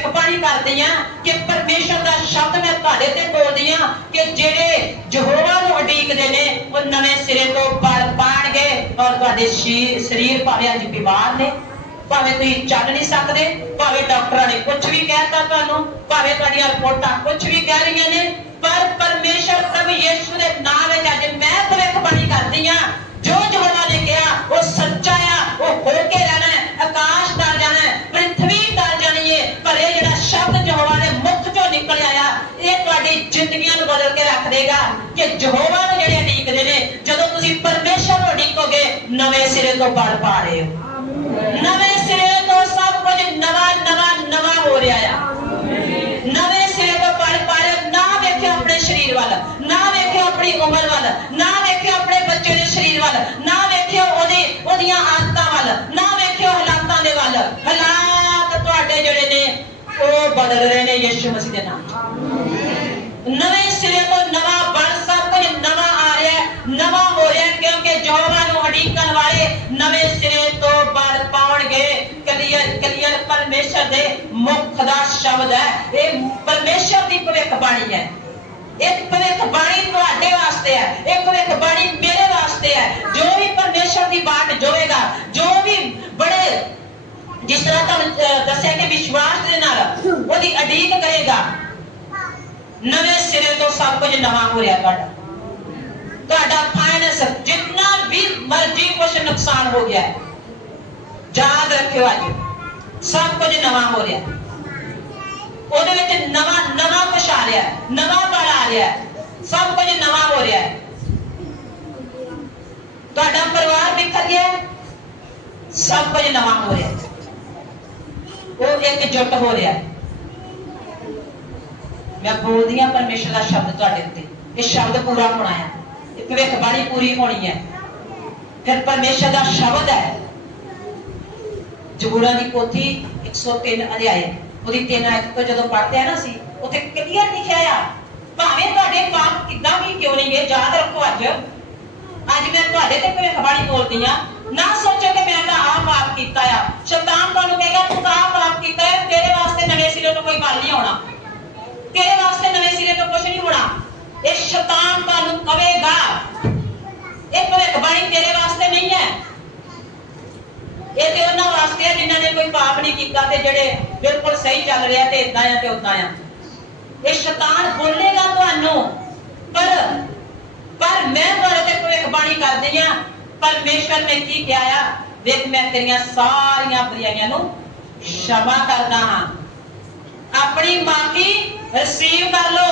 ਭਵਿੱਖਬਾਣੀ ਕਰਦੀ ਆ ਕਿ ਪਰਮੇਸ਼ਰ ਦਾ ਸ਼ਬਦ ਮੈਂ ਤੁਹਾਡੇ ਤੇ ਬੋਲਦੀ ਆ ਕਿ ਜਿਹੜੇ ਯਹੋਵਾ ਨੂੰ ਉਡੀਕਦੇ ਨੇ, ਉਹ ਨਵੇਂ ਸਿਰੇ ਤੋਂ ਬਲ ਪਾਣਗੇ ਔਰ ਤੁਹਾਡੇ ਸਰੀਰ ਭਾਵੇਂ ਅੱਜ ਬਿਮਾਰ ਨੇ, ਭਾਵੇਂ ਤੁਸੀਂ ਚੱਲ ਨਹੀਂ ਸਕਦੇ, ਭਾਵੇਂ ਡਾਕਟਰਾਂ ਨੇ ਕੁਝ ਵੀ ਕਹਿਤਾ ਤੁਹਾਨੂੰ, ਭਾਵੇਂ ਤੁਹਾਡੀਆਂ ਰਿਪੋਰਟਾਂ ਕੁਝ ਵੀ ਕਹਿ ਰਹੀਆਂ ਨੇ, ਪਰ ਪਰਮੇਸ਼ਰ ਪ੍ਰਭੂ ਯੀਸ਼ੂ ਦੇ ਨਾਮ ਵਿੱਚ ਅੱਜ ਮੈਂ ਭਵਿੱਖਬਾਣੀ ਕਰਦੀ ਆ। ਜੋ ਯਹੋਵਾ ਨੇ ਕਿਹਾ, ਉਹ ਸੱਚਾ ਆ, ਉਹ ਕਿ ਯਹੋਵਾ ਨੂੰ ਜਿਹੜੇ ਉਡੀਕਦੇ ਨੇ ਜਦੋਂ ਤੁਸੀਂ ਪਰਮੇਸ਼ਰ ਨੂੰ ਉਡੀਕੋਗੇ ਨਵੇਂ ਸਿਰੇ ਤੋਂ ਬਲ ਪਾ ਰਹੇ ਹੋ। ਨਵੇਂ ਸਿਰੇ ਤੋਂ ਸਭ ਕੁਝ ਨਵਾਂ ਨਵਾਂ ਨਵਾਂ ਹੋ ਰਿਹਾ ਆ। ਨਵੇਂ ਸਿਰੇ ਤੋਂ ਬਲ ਪਾ ਰਹੇ। ਨਾ ਵੇਖਿਓ ਆਪਣੇ ਸਰੀਰ ਵੱਲ ਨਾ ਵੇਖਿਓ ਆਪਣੀ ਉਮਰ ਵੱਲ ਨਾ ਵੇਖਿਓ ਆਪਣੇ ਬੱਚੇ ਦੇ ਸਰੀਰ ਵੱਲ ਨਾ ਵੇਖਿਓ ਉਹਦੇ ਉਹਦੀਆਂ ਆਦਤਾਂ ਵੱਲ ਨਾ ਵੇਖਿਓ ਹਾਲਾਤਾਂ ਦੇ ਵੱਲ। ਹਾਲਾਤ ਤੁਹਾਡੇ ਜਿਹੜੇ ਨੇ ਉਹ ਬਦਲ ਰਹੇ ਨੇ ਯਿਸੂ ਮਸੀਹ ਦੇ ਨਾਮ। ਨਵੇਂ ਜੋਵਾਂ ਵਾਲੇ ਨਵੇਂ ਸਿਰੇ ਤੋਂ ਬਲ ਪਾਉਣਗੇ। ਕਲੀਅਰ ਕਲੀਅਰ ਪਰਮੇਸ਼ਰ ਦੇ ਮੁਖ ਦਾ ਸ਼ਬਦ ਹੈ। ਇਹ ਪਰਮੇਸ਼ਰ ਦੀ ਭਵਿੱਖਬਾਣੀ ਹੈ। ਇੱਕ ਭਵਿੱਖਬਾਣੀ ਤੁਹਾਡੇ ਵਾਸਤੇ ਹੈ। ਇੱਕ ਭਵਿੱਖਬਾਣੀ ਮੇਰੇ ਵਾਸਤੇ ਹੈ। ਜੋ ਵੀ ਪਰਮੇਸ਼ਰ ਦੀ ਬਾਤ ਜੋਵੇਗਾ, ਜੋ ਵੀ ਬੜੇ ਜਿਸ ਤਰ੍ਹਾਂ ਤੁਹਾਨੂੰ ਦੱਸਿਆ ਕਿ ਵਿਸ਼ਵਾਸ ਦੇ ਨਾਲ ਉਹਦੀ ਅਡੀਕ ਕਰੇਗਾ, ਨਵੇਂ ਸਿਰੇ ਤੋਂ ਸਭ ਕੁਝ ਨਵਾਂ ਹੋ ਰਿਹਾ ਤੁਹਾਡਾ। ਤੁਹਾਡਾ ਫਾਈਨੈਂਸ ਜਿੰਨਾ ਵੀ ਮਰਜ਼ੀ ਕੁਝ ਨੁਕਸਾਨ ਹੋ ਗਿਆ ਹੈ। ਯਾਦ ਰੱਖਿਓ ਅੱਜ, ਸਭ ਕੁਝ ਨਵਾਂ ਹੋ ਰਿਹਾ ਉਹਦੇ ਵਿੱਚ ਨਵਾਂ ਨਵਾਂ ਕੁਝ ਆ ਰਿਹਾ ਨਵਾਂ ਬਲ ਆ ਰਿਹਾ ਸਭ ਕੁਝ ਨਵਾਂ ਹੋ ਰਿਹਾ ਤੁਹਾਡਾ ਪਰਿਵਾਰ ਵਿਖਰ ਗਿਆ ਸਭ ਕੁਝ ਨਵਾਂ ਹੋ ਰਿਹਾ ਉਹ ਇੱਕ ਜੁੱਟ ਹੋ ਰਿਹਾ ਮੈਂ ਬੋਲਦੀ ਹਾਂ ਪਰਮੇਸ਼ਰ ਦਾ ਸ਼ਬਦ ਤੁਹਾਡੇ ਉੱਤੇ। ਇਹ ਸ਼ਬਦ ਪੂਰਾ ਹੋਣਾ ਹੈ। ਇਹ ਭਵਿੱਖਬਾਣੀ ਪੂਰੀ ਹੋਣੀ ਹੈ। ਫਿਰ ਪਰਮੇਸ਼ਰ ਦਾ ਸ਼ਬਦ ਹੈ। ਜਬੂਰਾਂ ਦੀ ਪੋਥੀ 103 ਅਧਿਆਇ ਉਹਦੀ 3 ਆਇਤ ਤੋਂ ਜਦੋਂ ਪੜ੍ਹਦੇ ਆ ਨਾ ਅਸੀਂ, ਉੱਥੇ ਕਲੀਅਰ ਲਿਖਿਆ ਆ? ਭਾਵੇਂ ਤੁਹਾਡੇ ਪਾਪ ਕਿੱਦਾਂ ਵੀ ਕਿਉਂ ਨਹੀਂ ਗਏ, ਯਾਦ ਰੱਖੋ ਅੱਜ। ਅੱਜ ਮੈਂ ਤੁਹਾਡੇ ਤੇ ਭਵਿੱਖਬਾਣੀ ਬੋਲਦੀ ਆ। ਨਾ ਸੋਚੋ ਕਿ ਮੈਂ ਤਾਂ ਆਹ ਪਾਪ ਕੀਤਾ ਆ। ਸ਼ੈਤਾਨ ਤੁਹਾਨੂੰ ਕਹੇਗਾ, ਤੂੰ ਤਾਂ ਆਪ ਪਾਪ ਕੀਤਾ ਹੈ ਤੇਰੇ ਵਾਸਤੇ ਨਵੇਂ ਸਿਰੇ ਤੋਂ ਕੋਈ ਗੱਲ ਨਹੀਂ ਆਉਣਾ ਤੇਰੇ ਵਾਸਤੇ ਨਵੇਂ ਸਿਰੇ ਤੋਂ ਕੁਝ ਨਹੀਂ ਹੋਣਾ। ਇਹ ਸ਼ੈਤਾਨ ਤੁਹਾਨੂੰ ਕਵੇਗਾ। ਇਹ ਭਵਿੱਖਬਾਣੀ ਤੇਰੇ ਵਾਸਤੇ ਨਹੀਂ ਹੈ। ਇਹ ਤੇ ਉਹਨਾਂ ਵਾਸਤੇ ਹੈ ਜਿਨ੍ਹਾਂ ਨੇ ਕੋਈ ਪਾਪ ਨਹੀਂ ਕੀਤਾ ਤੇ ਜਿਹੜੇ ਬਿਲਕੁਲ ਸਹੀ ਚੱਲ ਰਿਹਾ ਤੇ ਇਦਾਂ ਆ ਤੇ ਉਦਾਂ ਆ। ਇਹ ਸ਼ੈਤਾਨ ਬੋਲੇਗਾ ਤੁਹਾਨੂੰ, ਪਰ ਪਰ ਮੈਂ ਤੁਹਾਡੇ ਤੇ ਭਵਿੱਖਬਾਣੀ ਕਰਦੀ ਆ। ਪਰਮੇਸ਼ਰ ਨੇ ਕੀ ਕਿਹਾ ਆ? ਦੇਖ, ਮੈਂ ਤੇਰੀਆਂ ਸਾਰੀਆਂ ਬੁਰੀਆਈਆਂ ਨੂੰ ਸ਼ਮਾ ਕਰਦਾ ਹਾਂ। ਆਪਣੀ ਮਾਫੀ ਰਿਸੀਵ ਕਰ ਲੋ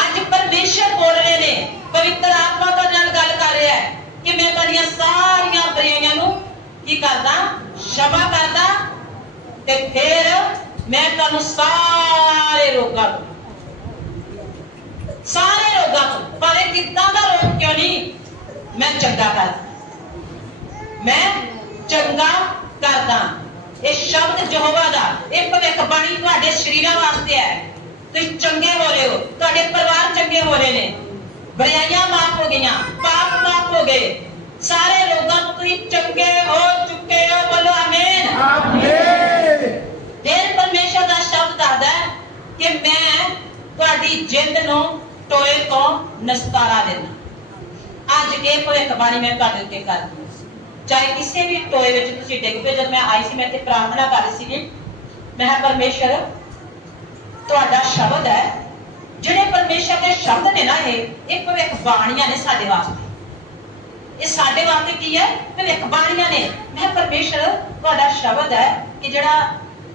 ਅੱਜ ਪਰਮੇਸ਼ਰ ਬੋਲ ਰਹੇ ਨੇ। ਪਵਿੱਤਰ ਆਤਮਾ ਤੁਹਾਡੇ ਨਾਲ ਗੱਲ ਕਰ ਰਿਹਾ ਹੈ ਕਿ ਮੈਂ ਤੁਹਾਡੀਆਂ ਸਾਰੀਆਂ ਬਰੀਆਈਆਂ ਨੂੰ ਕੀ ਕਰਦਾ? ਸ਼ਮਾ ਕਰਦਾ ਤੇ ਫਿਰ ਮੈਂ ਤੁਹਾਨੂੰ ਸਾਰੇ ਰੋਗਾਂ ਤੋਂ ਸਾਰੇ ਰੋਗਾਂ ਤੋਂ, ਭਾਵੇਂ ਕਿੱਦਾਂ ਦਾ ਰੋਗ ਕਿਉਂ ਨਹੀਂ, ਮੈਂ ਚੰਗਾ ਕਰ ਮੈਂ ਚੰਗਾ ਕਰਦਾ। ਇਹ ਸ਼ਬਦ ਯਹੋਵਾ ਦਾ, ਇਹ ਭਵਿੱਖ ਬਾਣੀ ਤੁਹਾਡੇ ਸਰੀਰਾਂ ਵਾਸਤੇ ਹੈ। ਤੁਸੀਂ ਚੰਗੇ ਹੋ ਰਹੇ ਹੋ, ਤੁਹਾਡੇ ਪਰਿਵਾਰ ਚੰਗੇ ਹੋ ਰਹੇ ਨੇ। ਬੁਰਾਈਆਂ ਮਾਫ ਹੋ ਗਈਆਂ ਪਾਪ ਮਾਫ ਹੋ ਗਏ। ਸਾਰੇ ਰੋਗਾਂ ਤੋਂ ਤੁਸੀਂ ਚੰਗੇ ਹੋ ਚੁੱਕੇ ਹੋ ਬੋਲੋ ਆਮੀਨ। ਫਿਰ ਪਰਮੇਸ਼ਰ ਦਾ ਸ਼ਬਦ ਹੈ ਕਿ ਮੈਂ ਤੁਹਾਡੀ ਜਿੰਦ ਨੂੰ ਟੋਏ ਤੋਂ ਨਿਸਤਾਰਾ ਦੇਣਾ ਅੱਜ ਇਹ ਭਵਿੱਖਬਾਣੀ ਮੈਂ ਤੁਹਾਡੇ ਉੱਤੇ ਕਰਦੀ ਚਾਹੇ ਕਿਸੇ ਵੀ ਟੋਏ ਵਿੱਚ ਤੁਸੀਂ ਡਿੱਗ ਪਏ ਜਦ ਮੈਂ ਆਈ ਸੀ ਮੈਂ ਤੇ ਪ੍ਰਾਰਥਨਾ ਕਰ ਰਹੀ ਸੀ ਮੈਂ ਪਰਮੇਸ਼ਰ ਤੁਹਾਡਾ ਸ਼ਬਦ ਹੈ ਜਿਹੜੇ ਪਰਮੇਸ਼ਰ ਦੇ ਸ਼ਬਦ ਨੇ ਨਾ ਇਹ ਇਹ ਭਵਿੱਖਬਾਣੀਆਂ ਨੇ ਸਾਡੇ ਵਾਸਤੇ। ਇਹ ਸਾਡੇ ਵਾਸਤੇ ਕੀ ਹੈ? ਭਵਿੱਖਬਾਣੀਆਂ ਨੇ। ਮੈਂ ਪਰਮੇਸ਼ਰ, ਤੁਹਾਡਾ ਸ਼ਬਦ ਹੈ ਕਿ ਜਿਹੜਾ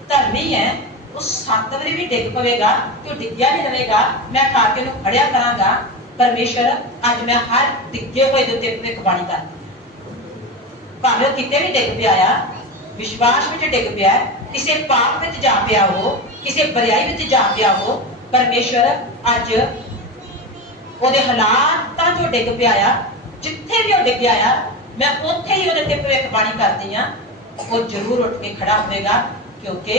ਧਰਮੀ ਹੈ, ਉਹ ਸੱਤ ਵਾਰੀ ਵੀ ਡਿੱਗ ਪਵੇਗਾ, ਤੇ ਉਹ ਡਿੱਗਿਆ ਨਹੀਂ ਰਹੇਗਾ। ਮੈਂ ਖਾ ਕੇ ਉਹਨੂੰ ਖੜਿਆ ਕਰਾਂਗਾ। ਪਰਮੇਸ਼ਰ, ਅੱਜ ਮੈਂ ਹਰ ਡਿੱਗੇ ਹੋਏ ਦੇ ਉੱਤੇ ਭਵਿੱਖਬਾਣੀ ਕਰਦੀ ਭਾਵੇਂ ਕਿਤੇ ਵੀ ਡਿੱਗ ਪਿਆ ਆ, ਵਿਸ਼ਵਾਸ ਵਿੱਚ ਡਿੱਗ ਪਿਆ, ਕਿਸੇ ਪਾਪ ਵਿੱਚ ਜਾ ਪਿਆ ਹੋ, ਕਿਸੇ ਬਰਿਆਈ ਵਿੱਚ ਜਾ ਪਿਆ ਹੋ ਪਰਮੇਸ਼ਰ ਅੱਜ ਉਹਦੇ ਹਾਲਾਤਾਂ ਚੋਂ ਡਿੱਗ ਪਿਆ ਆ ਜਿੱਥੇ ਵੀ ਉਹ ਡਿੱਗਿਆ ਆ, ਮੈਂ ਉੱਥੇ ਹੀ ਉਹਦੇ ਤੇ ਭਵਿੱਖਬਾਣੀ ਕਰਦੀ ਆ ਉਹ ਜ਼ਰੂਰ ਉੱਠ ਕੇ ਖੜਾ ਹੋਵੇਗਾ, ਕਿਉਂਕਿ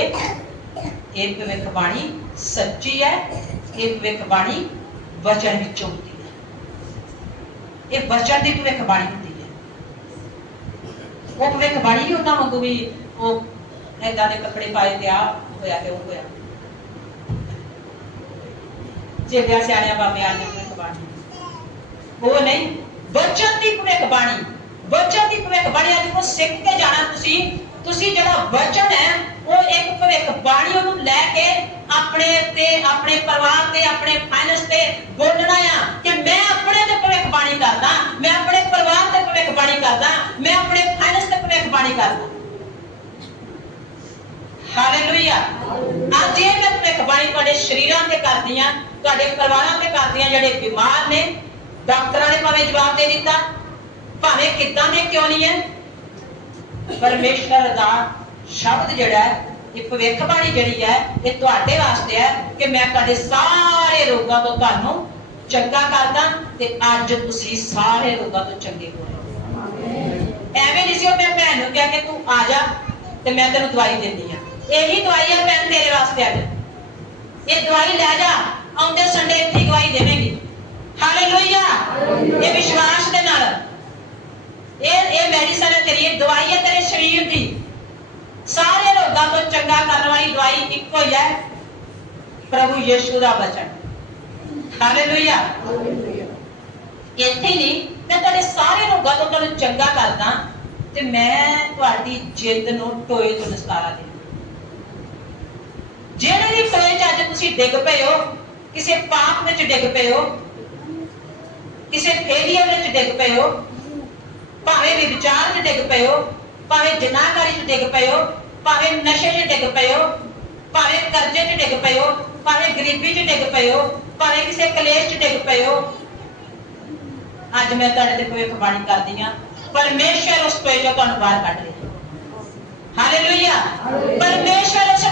ਇਹ ਭਵਿੱਖਬਾਣੀ ਸੱਚੀ ਹੈ, ਇਹ ਭਵਿੱਖਬਾਣੀ ਵਚਨ ਵਿੱਚੋਂ ਹੁੰਦੀ ਹੈ। ਇਹ ਵਚਨ ਦੀ ਭਵਿੱਖਬਾਣੀ ਹੁੰਦੀ ਹੈ। ਉਹ ਭਵਿੱਖਬਾਣੀ ਨਹੀਂ ਉਹਨਾਂ ਵਾਂਗੂ ਵੀ ਉਹ ਏਦਾਂ ਦੇ ਕੱਪੜੇ ਪਾਏ ਤੇ ਆ ਹੋਇਆ ਉਹ ਹੋਇਆ। ਜਿਹੜਿਆ ਸਿਆਣਿਆਂ ਬਾਬਿਆਂ ਨੇ ਭਵਿੱਖ ਬਾਣੀ ਉਹ ਨਹੀਂ ਬਚਨ ਦੀ ਭਵਿੱਖ ਬਾਣੀ ਬਚਨ ਦੀ ਭਵਿੱਖ ਬਾਣੀ ਅੱਜ ਨੂੰ ਸਿੱਖ ਕੇ ਜਾਣਾ ਤੁਸੀਂ ਤੁਸੀਂ ਜਿਹੜਾ ਬਚਨ ਹੈ ਉਹ ਇੱਕ ਭਵਿੱਖ ਬਾਣੀ ਉਹਨੂੰ ਲੈ ਕੇ ਆਪਣੇ ਤੇ ਆਪਣੇ ਪਰਿਵਾਰ ਤੇ ਆਪਣੇ ਫਾਈਨੈਂਸ ਤੇ ਬੋਲਣਾ ਆ ਕਿ ਮੈਂ ਆਪਣੇ ਤੇ ਭਵਿੱਖ ਬਾਣੀ ਕਰਦਾ ਮੈਂ ਆਪਣੇ ਪਰਿਵਾਰ ਤੇ ਭਵਿੱਖ ਬਾਣੀ ਕਰਦਾ ਮੈਂ ਆਪਣੇ ਫਾਈਨੈਂਸ ਤੇ ਭਵਿੱਖ ਬਾਣੀ ਕਰਦਾ ਹਾਲੇਲੂਇਆ ਅੱਜ ਇਹ ਮੈਂ ਭਵਿੱਖ ਬਾਣੀ ਤੁਹਾਡੇ ਸ਼ਰੀਰਾਂ ਤੇ ਕਰਦੀ ਆ ਤੁਹਾਡੇ ਪਰਿਵਾਰਾਂ ਤੇ ਕਰਦੀਆਂ ਜਿਹੜੇ ਬਿਮਾਰ ਨੇ, ਡਾਕਟਰਾਂ ਨੇ ਭਾਵੇਂ ਜਵਾਬ ਦੇ ਦਿੱਤਾ, ਭਾਵੇਂ ਕਿੱਦਾਂ ਦੇ ਕਿਉਂ ਨਹੀਂ ਹੈ? ਪਰਮੇਸ਼ਰ ਦਾ ਸ਼ਬਦ ਜਿਹੜਾ ਹੈ ਇਹ ਭਵਿੱਖ ਜਿਹੜੀ ਹੈ, ਇਹ ਤੁਹਾਡੇ ਵਾਸਤੇ ਹੈ ਕਿ ਮੈਂ ਤੁਹਾਡੇ ਸਾਰੇ ਰੋਗਾਂ ਤੋਂ ਤੁਹਾਨੂੰ ਚੰਗਾ ਕਰਦਾ ਤੇ ਅੱਜ ਤੁਸੀਂ ਸਾਰੇ ਰੋਗਾਂ ਤੋਂ ਚੰਗੇ ਹੋ ਰਹੇ ਐਵੇਂ ਨਹੀਂ ਸੀ ਉਹ ਮੈਂ ਭੈਣ ਨੂੰ ਕਿਹਾ ਕਿ ਤੂੰ ਆ ਜਾ ਤੇ ਮੈਂ ਤੈਨੂੰ ਦਵਾਈ ਦਿੰਦੀ ਆ ਇਹੀ ਦਵਾਈ ਹੈ ਭੈਣ ਤੇਰੇ ਵਾਸਤੇ ਅੱਜ। ਇਹ ਦਵਾਈ ਲੈ ਜਾ। ਆਉਂਦੇ ਸੰਡੇ ਇੱਥੇ ਦਵਾਈ ਦੇਵੇਂਗੀ। ਹਾਲੇਲੂਇਆ ਇਹ ਵਿਸ਼ਵਾਸ ਦੇ ਨਾਲ। ਇਹ ਇਹ ਮੈਡੀਸਨ ਹੈ ਤੇਰੀ ਦਵਾਈ ਹੈ ਤੇਰੇ ਸਰੀਰ ਦੀ। ਸਾਰੇ ਰੋਗਾਂ ਤੋਂ ਚੰਗਾ ਕਰਨ ਵਾਲੀ ਦਵਾਈ ਇੱਕੋ ਹੀ ਹੈ। ਪ੍ਰਭੂ ਯੀਸ਼ੂ ਦਾ ਬਚਨ। ਹਾਲੇਲੂਇਆ ਇੱਥੇ ਨਹੀਂ ਮੈਂ ਤੁਹਾਡੇ ਸਾਰੇ ਰੋਗਾਂ ਤੋਂ ਤੁਹਾਨੂੰ ਚੰਗਾ ਕਰਦਾ ਤੇ ਮੈਂ ਤੁਹਾਡੀ ਜਿੰਦ ਨੂੰ ਟੋਏ ਤੋਂ ਨਿਸਤਾਰਾ ਦੇ ਜਿਹੜੇ ਵੀ ਟੋਏ 'ਚ ਅੱਜ ਤੁਸੀਂ ਡਿੱਗ ਪਏ ਹੋ ਕਿਸੇ ਪਾਪ ਵਿੱਚ ਡਿੱਗ ਪਏ ਹੋ? ਕਿਸੇ ਫੇਲੀਅਰ ਵਿੱਚ ਡਿੱਗ ਪਏ ਹੋ? ਭਾਵੇਂ ਵਿਚਾਰ 'ਚ ਡਿੱਗ ਪਏ ਹੋ ਭਾਵੇਂ ਜਨਾਹਕਾਰੀ 'ਚ ਡਿੱਗ ਪਏ ਹੋ ਭਾਵੇਂ ਨਸ਼ੇ 'ਚ ਡਿੱਗ ਪਏ ਹੋ ਭਾਵੇਂ ਕਰਜ਼ੇ 'ਚ ਡਿੱਗ ਪਏ ਹੋ ਭਾਵੇਂ ਗਰੀਬੀ 'ਚ ਡਿੱਗ ਪਏ ਹੋ ਭਾਵੇਂ ਕਿਸੇ ਕਲੇਸ਼ 'ਚ ਡਿੱਗ ਪਏ ਹੋ। ਅੱਜ ਮੈਂ ਤੁਹਾਡੇ ਤੇ ਭਵਿੱਖ ਬਾਣੀ ਕਰਦੀ ਆ ਪਰਮੇਸ਼ਰ ਉਸ ਟੋਏ 'ਚੋਂ ਤੁਹਾਨੂੰ ਬਾਹਰ ਕੱਢ ਰਿਹਾ। ਹਾਲੇਲੂਇਆ ਪਰਮੇਸ਼ਰ ਉਸ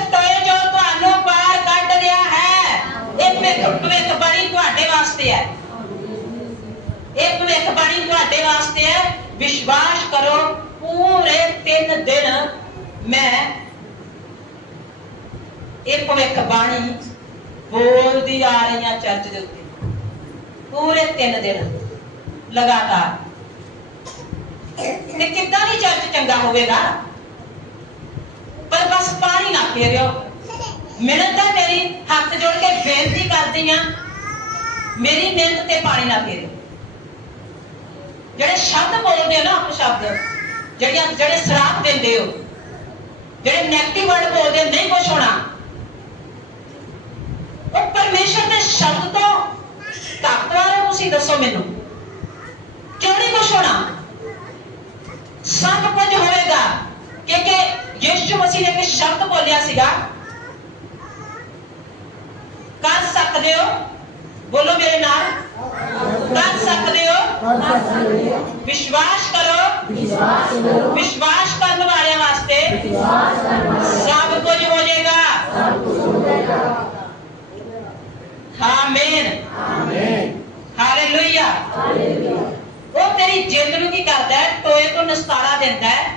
ਭਵਿੱਖ ਭਵਿੱਖ ਬਾਣੀ ਤੁਹਾਡੇ ਵਾਸਤੇ ਹੈ। ਇਹ ਭਵਿੱਖ ਬਾਣੀ ਤੁਹਾਡੇ ਵਾਸਤੇ ਹੈ। ਵਿਸ਼ਵਾਸ ਕਰੋ, ਪੂਰੇ 3 ਦਿਨ ਮੈਂ ਇਹ ਭਵਿੱਖ ਬਾਣੀ ਬੋਲਦੀ ਆ ਰਹੀ ਹਾਂ ਚਰਚ ਦੇ ਉੱਤੇ। ਪੂਰੇ 3 ਦਿਨ ਲਗਾਤਾਰ। ਤੇ ਕਿੱਦਾਂ ਦੀ ਚਰਚ ਚੰਗਾ ਹੋਵੇਗਾ? ਪਰ ਬਸ ਪਾਣੀ ਨਾ ਫੇਰਿਓ ਮਿਹਨਤ ਤਾਂ ਮੇਰੀ ਹੱਥ ਜੋੜ ਕੇ ਬੇਨਤੀ ਕਰਦੀ ਆ, ਮੇਰੀ ਮਿਹਨਤ ਤੇ ਪਾਣੀ ਨਾ ਫੇਰਿਓ ਜਿਹੜੇ ਸ਼ਬਦ ਬੋਲਦੇ ਹੋ ਨਾ ਆਪ ਸ਼ਬਦ, ਜਿਹੜੀਆਂ ਜਿਹੜੇ ਸਰਾਪ ਦਿੰਦੇ ਹੋ, ਜਿਹੜੇ ਨੈਗੇਟਿਵ ਵਰਡ ਬੋਲਦੇ ਨਹੀਂ ਕੁਛ ਹੋਣਾ। ਉਹ ਪਰਮੇਸ਼ਰ ਦੇ ਸ਼ਬਦ ਤੋਂ ਤਾਕਤਵਰ ਹੋ ਤੁਸੀਂ ਦੱਸੋ ਮੈਨੂੰ। ਕਿਉਂ ਨਹੀਂ ਕੁਛ ਹੋਣਾ? ਸਭ ਕੁਝ ਹੋਵੇਗਾ ਕਿ ਯਿਸੂ ਮਸੀਹ ਨੇ ਇੱਕ ਸ਼ਬਦ ਬੋਲਿਆ ਸੀਗਾ ਕਰ ਸਕਦੇ ਹੋ ਬੋਲੋ ਮੇਰੇ ਨਾਲ ਕਰ ਸਕਦੇ ਹੋ ਵਿਸ਼ਵਾਸ ਕਰੋ ਵਿਸ਼ਵਾਸ ਕਰਨ ਵਾਲਿਆਂ ਵਾਸਤੇ ਸਭ ਕੁਝ ਹੋ ਜਾਏਗਾ ਆਮੀਨ ਹਾਲੇਲੂਇਆ ਉਹ ਤੇਰੀ ਜਿੰਦ ਨੂੰ ਕੀ ਕਰਦਾ ਹੈ ਟੋਏ ਤੋਂ ਨਿਸਤਾਰਾ ਦਿੰਦਾ ਹੈ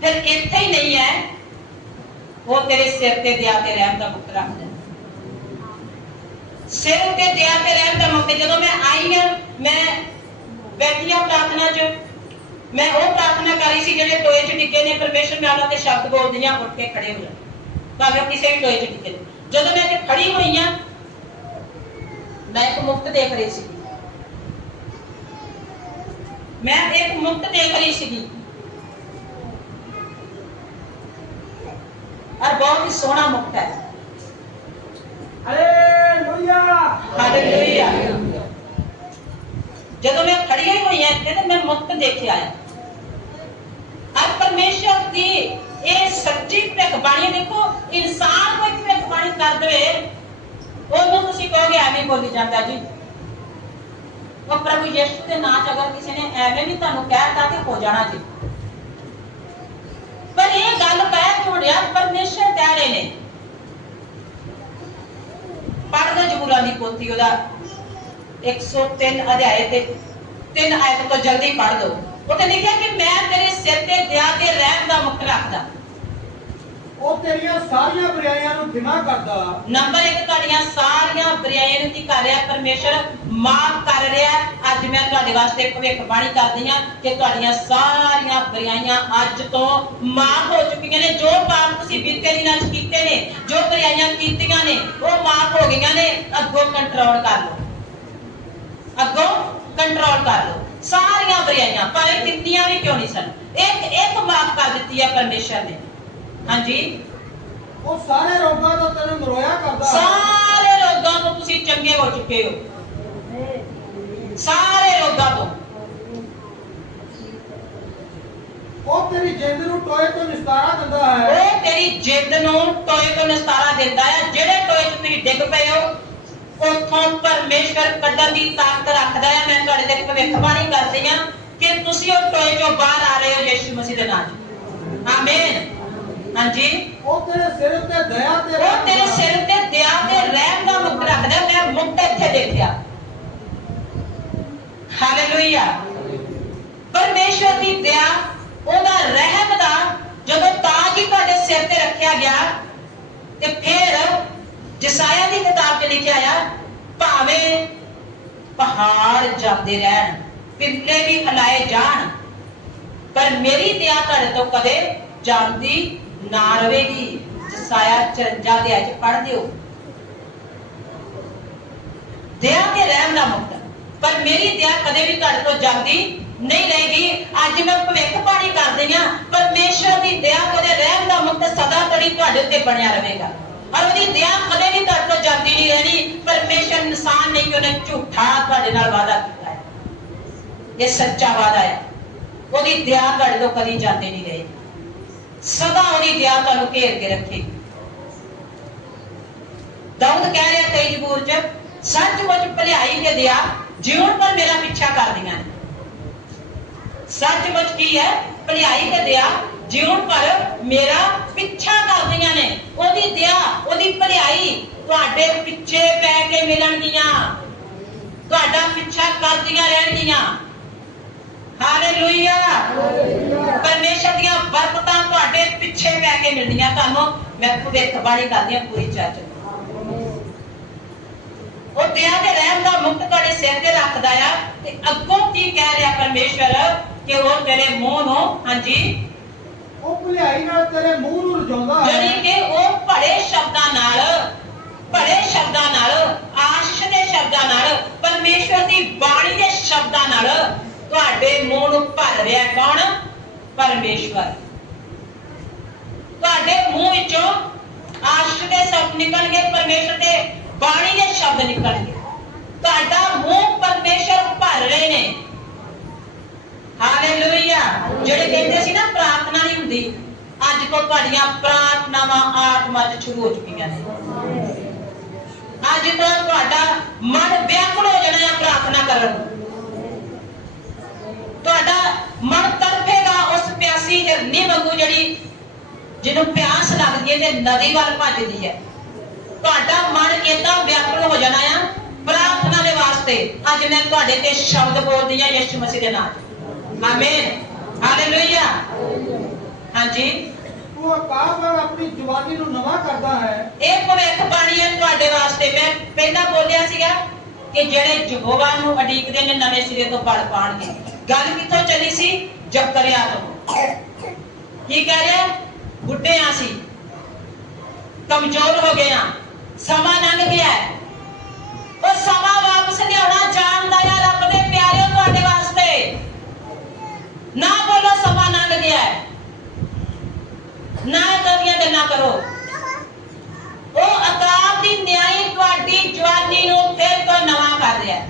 ਫਿਰ ਇੱਥੇ ਹੀ ਨਹੀਂ ਹੈ ਉਹ ਤੇਰੇ ਸਿਰ ਤੇ ਦਿਆ ਤੇ ਰਹਿਮ ਦਾ ਮੁਕਤ ਰੱਖਦਾ ਹੈ ਸਿਰ ਤੇ ਦਿਆ ਤੇ ਰਹਿਮ ਦਾ ਮੁਕਤ ਜਦੋਂ ਮੈਂ ਆਈ ਹਾਂ ਮੈਂ ਬੈਠੀ ਹਾਂ ਪ੍ਰਾਰਥਨਾ 'ਚ। ਮੈਂ ਉਹ ਪ੍ਰਾਰਥਨਾ ਕਰੀ ਸੀ ਜਿਹੜੇ ਟੋਏ 'ਚ ਡਿੱਗੇ ਨੇ, ਪਰਮੇਸ਼ਰ ਮੈਂ ਉਹਨਾਂ ਤੇ ਸ਼ਬਦ ਬੋਲਦੀਆਂ ਉੱਠ ਕੇ ਖੜੇ ਹੋ ਜਾ। ਭਾਵੇਂ ਕਿਸੇ ਵੀ ਟੋਏ 'ਚ ਡਿੱਗੇ ਜਦੋਂ ਮੈਂ ਇੱਥੇ ਖੜੀ ਹੋਈ ਹਾਂ ਮੈਂ ਇੱਕ ਮੁਕਤ ਦੇਖ ਰਹੀ ਸੀ ਮੈਂ ਇੱਕ ਮੁਕਤ ਦੇਖ ਰਹੀ ਸੀਗੀ। ਔਰ ਬਹੁਤ ਹੀ ਸੋਹਣਾ ਮੁਕਤ ਹੈ। ਹਾਲੇਲੂਇਆ ਹਾਲੇਲੂਇਆ ਜਦੋਂ ਮੈਂ ਖੜੀ ਹੋਈ ਤੇ ਮੈਂ ਮੁਕਤ ਦੇਖਿਆ ਹੈ ਔਰ ਪਰਮੇਸ਼ਰ ਦੀ ਇਹ ਸੱਚੀ ਭਿੱਖ ਦੇਖੋ, ਇਨਸਾਨ ਕੋਈ ਭਿੱਖ ਕਰ ਦਵੇ, ਉਹਨੂੰ ਤੁਸੀਂ ਕਹੋਗੇ ਐਵੇਂ ਬੋਲੀ ਜਾਂਦਾ ਜੀ। ਉਹ ਪ੍ਰਭੂ ਯਿਸੂ ਦੇ ਨਾਂ 'ਚ ਅਗਰ ਕਿਸੇ ਨੇ ਐਵੇਂ ਵੀ ਤੁਹਾਨੂੰ ਕਹਿਤਾ ਤੇ ਹੋ ਜਾਣਾ ਜੀ। ਪਰ ਇਹ ਗੱਲ ਕਹਿ ਛੋੜਿਆ ਪਰਮੇਸ਼ਰ ਕਹਿ ਰਹੇ ਨੇ। ਪੜ੍ਹ ਲਓ ਜਬੂਰਾਂ ਦੀ ਪੋਥੀ, ਉਹਦਾ 103 ਅਧਿਆਏ ਤੇ ਤਿੰਨ ਆਇਤ ਤੋਂ ਜਲਦੀ ਪੜ੍ਹ ਲਓ ਉੱਥੇ ਲਿਖਿਆ ਕਿ ਮੈਂ ਤੇਰੇ ਸਿਰ ਤੇ ਦਿਆ ਤੇ ਰਹਿਮ ਦਾ ਮੁਕਤ ਰੱਖਦਾ। ਉਹ ਤੇਰੀਆਂ ਸਾਰੀਆਂ ਬੁਰਾਈਆਂ ਨੂੰ ਦਿਮਾ ਕਰਦਾ। ਨੰਬਰ 1 ਤੁਹਾਡੀਆਂ ਸਾਰੀਆਂ ਬੁਰਾਈਆਂ ਨੂੰ ਕੀ ਰਿਹਾ, ਪਰਮੇਸ਼ਰ ਮਾਫ ਕਰ ਰਿਹਾ। ਅੱਜ ਮੈਂ ਤੁਹਾਡੇ ਵਾਸਤੇ ਭਵਿੱਖਬਾਣੀ ਕਰਦੀ ਹਾਂ ਕਿ ਤੁਹਾਡੀਆਂ ਸਾਰੀਆਂ ਬੁਰਾਈਆਂ ਅੱਜ ਤੋਂ ਮਾਫ ਹੋ ਚੁੱਕੀਆਂ ਨੇ। ਜੋ ਪਾਪ ਤੁਸੀਂ ਬੀਤੇ ਦਿਨਾਂ 'ਚ ਕੀਤੇ ਨੇ, ਜੋ ਬੁਰਾਈਆਂ ਕੀਤੀਆਂ ਨੇ, ਉਹ ਮਾਫ ਹੋ ਗਈਆਂ ਨੇ। ਅੱਗੋਂ ਕੰਟਰੋਲ ਕਰ ਲਓ। ਅੱਗੋਂ ਕੰਟਰੋਲ ਕਰ ਲਓ। ਸਾਰੀਆਂ ਬੁਰਾਈਆਂ, ਭਾਵੇਂ ਕਿੰਨੀਆਂ ਵੀ ਕਿਉਂ ਨਹੀਂ ਸਨ। ਇੱਕ ਇੱਕ ਮਾਫ ਕਰ ਦਿੱਤੀ ਹੈ ਪਰਮੇਸ਼ਰ ਨੇ। ਹਾਂਜੀ। ਉਹ ਸਾਰੇ ਰੋਗਾਂ ਤੋਂ ਤੈਨੂੰ ਨਰੋਇਆ ਕਰਦਾ। ਸਾਰੇ ਰੋਗਾਂ ਤੋਂ ਤੁਸੀਂ ਚੰਗੇ ਹੋ ਚੁੱਕੇ ਹੋ। ਸਾਰੇ ਰੋਗਾਂ ਤੋਂ। ਉਹ ਤੇਰੀ ਜਿੰਦ ਨੂੰ ਟੋਏ ਤੋਂ ਨਿਸਤਾਰਾ ਦਿੰਦਾ ਹੈ। ਉਹ ਤੇਰੀ ਜਿੱਦ ਨੂੰ ਟੋਏ ਤੋਂ ਨਿਸਤਾਰਾ ਦਿੰਦਾ ਹੈ। ਜਿਹੜੇ ਟੋਏ 'ਚ ਤੁਸੀਂ ਡਿੱਗ ਪਏ ਹੋ ਉੱਥੋਂ ਪਰਮੇਸ਼ਵਰ ਕੱਢਣ ਦੀ ਤਾਕਤ ਰੱਖਦਾ ਹੈ। ਮੈਂ ਤੁਹਾਡੇ ਤੇ ਭਵਿੱਖਬਾਣੀ ਕਰਦੀ ਹਾਂ ਕਿ ਤੁਸੀਂ ਉਹ ਟੋਏ 'ਚੋਂ ਬਾਹਰ ਆ ਰਹੇ ਹੋ ਯਿਸੂ ਮਸੀਹ ਦੇ ਨਾਮ ਆਮੀਨ। ਹਾਂਜੀ। ਉਹ ਤੇਰੇ ਸਿਰ ਉੱਤੇ ਦਇਆ ਤੇ ਉਹ ਤੇਰੇ ਸਿਰ ਤੇ ਦਇਆ ਤੇ ਰਹਿਮ ਦਾ ਮੁਕਟ ਰੱਖਦਾ। ਮੈਂ ਮੁਕਟ ਇੱਥੇ ਦੇਖਿਆ। ਹਾਲੇਲੂਇਆ। ਪਰਮੇਸ਼ਵਰ ਦੀ ਦਇਆ ਉਹਦਾ ਰਹਿਮ ਦਾ ਜਦੋਂ ਤਾਜ ਹੀ ਤੁਹਾਡੇ ਸਿਰ ਤੇ ਰੱਖਿਆ ਗਿਆ ਤੇ ਫਿਰ ਜਸਾਇਆ ਦੀ ਕਿਤਾਬ 'ਚ ਲਿਖਿਆ ਆ ਭਾਵੇਂ ਪਹਾੜ ਜਾਂਦੇ ਰਹਿਣ ਪਿੰਡੇ ਵੀ ਹਲਾਏ ਜਾਣ ਪਰ ਮੇਰੀ ਦਇਆ ਤੁਹਾਡੇ ਤੋਂ ਕਦੇ ਜਾਂਦੀ ਨਾ ਰਵੇਗੀ, ਜਸਾਇਆ 54 ਦੇ ਅੱਜ ਪੜ੍ਹ ਦਿਓ। ਦਇਆ ਤੇ ਰਹਿਮ ਦਾ ਮੁਕਤ, ਪਰ ਮੇਰੀ ਦਇਆ ਕਦੇ ਵੀ ਤੁਹਾਡੇ ਤੋਂ ਜਾਂਦੀ ਨਹੀਂ ਰਹੇਗੀ। ਅੱਜ ਮੈਂ ਭਵਿੱਖ ਬਾਣੀ ਕਰਦੀ ਹਾਂ ਪਰਮੇਸ਼ਰ ਦੀ ਦਇਆ ਕਦੇ ਰਹਿਮ ਦਾ ਮੁਕਤ ਸਦਾ ਤੜੀ ਤੁਹਾਡੇ ਉੱਤੇ ਬਣਿਆ ਰਹੇਗਾ। ਔਰ ਉਹਦੀ ਦਇਆ ਕਦੇ ਵੀ ਤੁਹਾਡੇ ਤੋਂ ਜਾਂਦੀ ਨਹੀਂ ਰਹਿਣੀ ਪਰਮੇਸ਼ਰ ਇਨਸਾਨ ਨਹੀਂ ਕਿ ਉਹਨੇ ਝੂਠਾ ਤੁਹਾਡੇ ਨਾਲ ਵਾਅਦਾ ਕੀਤਾ ਹੈ। ਇਹ ਸੱਚਾ ਵਾਅਦਾ ਹੈ। ਉਹਦੀ ਦਇਆ ਤੁਹਾਡੇ ਤੋਂ ਕਦੀ ਜਾਂਦੀ ਨਹੀਂ ਰਹੇਗੀ। ਸਦਾ ਉਹਦੀ ਦਇਆ ਤੁਹਾਨੂੰ ਘੇਰ ਕੇ ਰੱਖੇਗੀ ਦਾਊਦ ਕਹਿ ਰਿਹਾ ਤੇਜ ਜ਼ਬੂਰ ਚ, ਸੱਚਮੁੱਚ ਭਲਾਈ ਤੇ ਦਇਆ ਜਿਉਣ ਪਰ ਮੇਰਾ ਪਿੱਛਾ ਕਰਦੀਆਂ ਨੇ। ਸੱਚਮੁੱਚ ਕੀ ਹੈ? ਭਲਾਈ ਤੇ ਦਇਆ ਜਿਉਣ ਪਰ ਮੇਰਾ ਪਿੱਛਾ ਕਰਦੀਆਂ ਨੇ। ਉਹਦੀ ਦਇਆ ਉਹਦੀ ਭਲਾਈ ਤੁਹਾਡੇ ਪਿੱਛੇ ਪੈ ਕੇ ਮਿਲਣਗੀਆਂ। ਤੁਹਾਡਾ ਪਿੱਛਾ ਕਰਦੀਆਂ ਰਹਿਣਗੀਆਂ। ਹਾਲੇਲੂਇਆ ਪਰਮੇਸ਼ਰ ਦੀਆਂ ਬਰਕਤਾਂ ਤੁਹਾਡੇ ਪਿੱਛੇ ਪੈ ਕੇ ਮਿਲਦੀਆਂ ਤੁਹਾਨੂੰ। ਮੈਂ ਭਵਿੱਖਬਾਣੀ ਕਰਦੀ ਹਾਂ ਪੂਰੀ ਚਰਚ ਉਹ ਦਇਆ ਦੇ ਰਹਿਮ ਦਾ ਮੁਕਤ ਤੁਹਾਡੇ ਸਿਰ ਤੇ ਰੱਖਦਾ ਆ ਤੇ ਅੱਗੋਂ ਕੀ ਕਹਿ ਰਿਹਾ ਪਰਮੇਸ਼ਰ ਕਿ ਉਹ ਤੇਰੇ ਮੂੰਹ ਨੂੰ ਹਾਂਜੀ। ਉਹ ਭਲਾਈ ਨਾਲ ਤੇਰੇ ਮੂੰਹ ਨੂੰ ਰਜਾਉਂਦਾ ਹੈ। ਕਿ ਉਹ ਭੜੇ ਸ਼ਬਦਾਂ ਨਾਲ ਭੜੇ ਸ਼ਬਦਾਂ ਨਾਲ ਆਸ਼ ਦੇ ਸ਼ਬਦਾਂ ਨਾਲ ਪਰਮੇਸ਼ਰ ਦੀ ਬਾਣੀ ਦੇ ਸ਼ਬਦਾਂ ਨਾਲ ਤੁਹਾਡੇ ਮੂੰਹ ਨੂੰ ਭਰ ਰਿਹਾ ਕੌਣ? ਪਰਮੇਸ਼ਵਰ। ਤੁਹਾਡੇ ਮੂੰਹ ਵਿੱਚੋਂ ਆਸ਼ ਦੇ ਸ਼ਬਦ ਨਿਕਲਣਗੇ ਪਰਮੇਸ਼ਰ ਦੇ ਬਾਣੀ ਦੇ ਸ਼ਬਦ ਨਿਕਲਣਗੇ ਤੁਹਾਡਾ ਮੂੰਹ ਪਰਮੇਸ਼ਰ ਭਰ ਰਹੇ ਨੇ। ਹਾਲੇਲੂਇਆ ਜਿਹੜੇ ਕਹਿੰਦੇ ਸੀ ਨਾ, ਪ੍ਰਾਰਥਨਾ ਨਹੀਂ ਹੁੰਦੀ। ਅੱਜ ਤੋਂ ਤੁਹਾਡੀਆਂ ਪ੍ਰਾਰਥਨਾਵਾਂ ਆਤਮਾ 'ਚ ਸ਼ੁਰੂ ਹੋ ਚੁੱਕੀਆਂ ਨੇ। ਅੱਜ ਤੋਂ ਤੁਹਾਡਾ ਮਨ ਵਿਆਕੁਲ ਹੋ ਜਾਣਾ ਹੈ ਪ੍ਰਾਰਥਨਾ ਕਰਨ ਨੂੰ। ਤੁਹਾਡਾ ਮਨ ਤੜਫੇਗਾ ਉਸ ਪਿਆਸੀ ਹਿਰਨੀ ਵਾਂਗੂ ਜਿਹੜੀ ਜਿਹਨੂੰ ਪਿਆਸ ਲੱਗਦੀ ਹੈ ਤੇ ਨਦੀ ਵੱਲ ਭੱਜਦੀ ਹੈ। ਤੁਹਾਡਾ ਮਨ ਇਦਾਂ ਵਿਆਕੁਲ ਹੋ ਜਾਣਾ ਆ ਪ੍ਰਾਰਥਨਾ ਦੇ ਵਾਸਤੇ। ਅੱਜ ਮੈਂ ਤੁਹਾਡੇ ਤੇ ਸ਼ਬਦ ਬੋਲਦੀ ਹਾਂ ਯਿਸੂ ਮਸੀਹ ਦੇ ਨਾਮ ਆਮੀਨ ਹਾਲੇਲੂਇਆ ਹਾਂਜੀ। ਤੂੰ ਆਕਾਸ਼ ਨਾਲ ਆਪਣੀ ਜਵਾਨੀ ਨੂੰ ਨਵਾਂ ਕਰਦਾ ਹੈ। ਇਹ ਭਵਿੱਖ ਬਾਣੀ ਹੈ ਤੁਹਾਡੇ ਵਾਸਤੇ। ਮੈਂ ਪਹਿਲਾਂ ਬੋਲਿਆ ਸੀਗਾ ਕਿ ਜਿਹੜੇ ਯਹੋਵਾ ਨੂੰ ਅਡੀਕਦੇ ਨੇ ਨਵੇਂ ਸਿਰੇ ਤੋਂ ਪੜ ਪਾਣਗੇ। ਗੱਲ ਕਿੱਥੋਂ ਚੱਲੀ ਸੀ? ਜਕਰਿਆ ਤੋਂ। ਕੀ ਕਹਿ ਰਿਹਾ? ਬੁੱਢੇ ਆ ਸੀ ਕਮਜ਼ੋਰ ਹੋ ਗਏ ਆ। ਸਮਾਂ ਲੰਘ ਗਿਆ ਉਹ ਸਮਾਂ ਵਾਪਸ ਲਿਆਉਣਾ ਜਾਣਦਾ ਆ ਰੱਬ ਦੇ ਪਿਆਰਿਓ ਤੁਹਾਡੇ ਵਾਸਤੇ। ਨਾ ਬੋਲੋ ਸਮਾਂ ਲੰਘ ਗਿਆ ਹੈ। ਨਾ ਕਦੀਆਂ ਗੱਲਾਂ ਕਰੋ। ਉਹ ਅਕਾਲ ਦੀ ਨਿਆਈ ਤੁਹਾਡੀ ਜਵਾਨੀ ਨੂੰ ਫਿਰ ਤੋਂ ਨਵਾਂ ਕਰ ਰਿਹਾ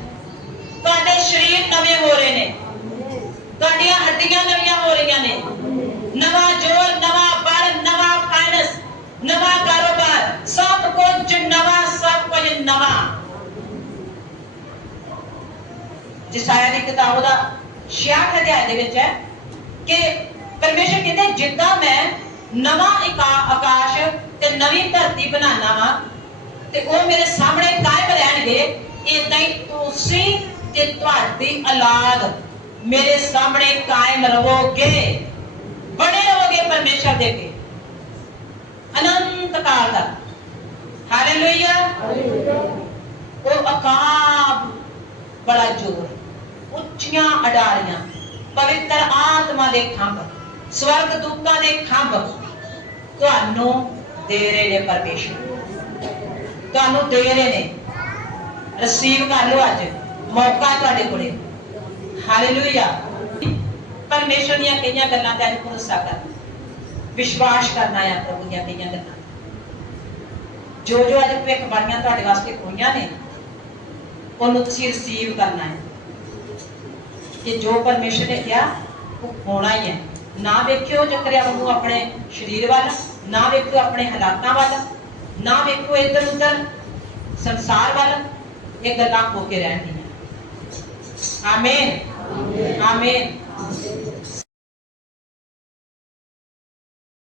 ਤੁਹਾਡੇ ਸਰੀਰ ਨਵੇਂ ਹੋ ਰਹੇ ਨੇ। ਤੁਹਾਡੀਆਂ ਹੱਡੀਆਂ ਨਵੀਆਂ ਹੋ ਰਹੀਆਂ ਨੇ। ਨਵਾਂ ਜੋਰ, ਨਵਾਂ ਬਲ, ਨਵਾਂ ਫਾਈਨੈਂਸ ਨਵਾਂ ਕਾਰੋਬਾਰ। ਸਭ ਕੁਝ ਨਵਾਂ, ਸਭ ਕੁਝ ਨਵਾਂ। ਜਿਸਾਇਆ ਦੀ ਕਿਤਾਬ ਦਾ 66 ਅਧਿਆਇ ਦੇ ਵਿੱਚ ਹੈ ਕਿ ਪਰਮੇਸ਼ਰ ਕਹਿੰਦੇ, ਜਿੱਦਾਂ ਮੈਂ ਨਵਾਂ ਆਕਾਸ਼ ਤੇ ਨਵੀਂ ਧਰਤੀ ਬਣਾਉਣਾ ਵਾ, ਤੇ ਉਹ ਮੇਰੇ ਸਾਹਮਣੇ ਕਾਇਮ ਰਹਿਣਗੇ ਇਦਾਂ ਹੀ ਤੁਸੀਂ ਤੇ ਤੁਹਾਡੀ ਔਲਾਦ मेरे सामने कायम रहोगे बने रहोगे परमेश्वर देखे अनंत काल तक हालेलुया और अकाब बड़ा जोर ਉੱਚੀਆਂ ਅਡਾਰੀਆਂ ਪਵਿੱਤਰ ਆਤਮਾ ਦੇ ਖੰਭ ਸਵਰਗ ਦੂਤਾਂ ਦੇ ਖੰਭ ਤੁਹਾਨੂੰ ਦੇ ਰਹੇ ਨੇ ਪਰਮੇਸ਼ਰ। ਤੁਹਾਨੂੰ ਦੇ ਰਹੇ ਨੇ। ਰਿਸੀਵ ਕਰ ਲਓ ਅੱਜ। ਮੌਕਾ ਤੁਹਾਡੇ ਕੋਲੇ। ਹਾਲੇਲੂਇਆ ਪਰਮੇਸ਼ਰ ਦੀਆਂ ਕਈਆਂ ਗੱਲਾਂ ਤੇ ਅੱਜ ਭਰੋਸਾ ਕਰ ਵਿਸ਼ਵਾਸ ਕਰਨਾ ਹੈ ਪ੍ਰਭੂ ਦੀਆਂ ਕਈਆਂ ਗੱਲਾਂ ਜੋ ਜੋ ਅੱਜ ਭਵਿੱਖ ਬਾਣੀਆਂ ਤੁਹਾਡੇ ਵਾਸਤੇ ਹੋਈਆਂ ਨੇ ਉਹਨੂੰ ਤੁਸੀਂ ਰਿਸੀਵ ਕਰਨਾ ਹੈ ਕਿ ਜੋ ਪਰਮੇਸ਼ਰ ਨੇ ਕਿਹਾ ਉਹ ਹੋਣਾ ਹੀ ਹੈ ਨਾ ਵੇਖਿਓ ਚੱਕਰਿਆ ਵਾਂਗੂ ਆਪਣੇ ਸਰੀਰ ਵੱਲ ਨਾ ਵੇਖਿਓ ਆਪਣੇ ਹਾਲਾਤਾਂ ਵੱਲ ਨਾ ਵੇਖਿਓ ਇੱਧਰ ਉੱਧਰ ਸੰਸਾਰ ਵੱਲ ਇਹ ਗੱਲਾਂ ਹੋ ਕੇ ਰਹਿਣਗੀਆਂ ਆਮੇਨ ਆਮੇਨ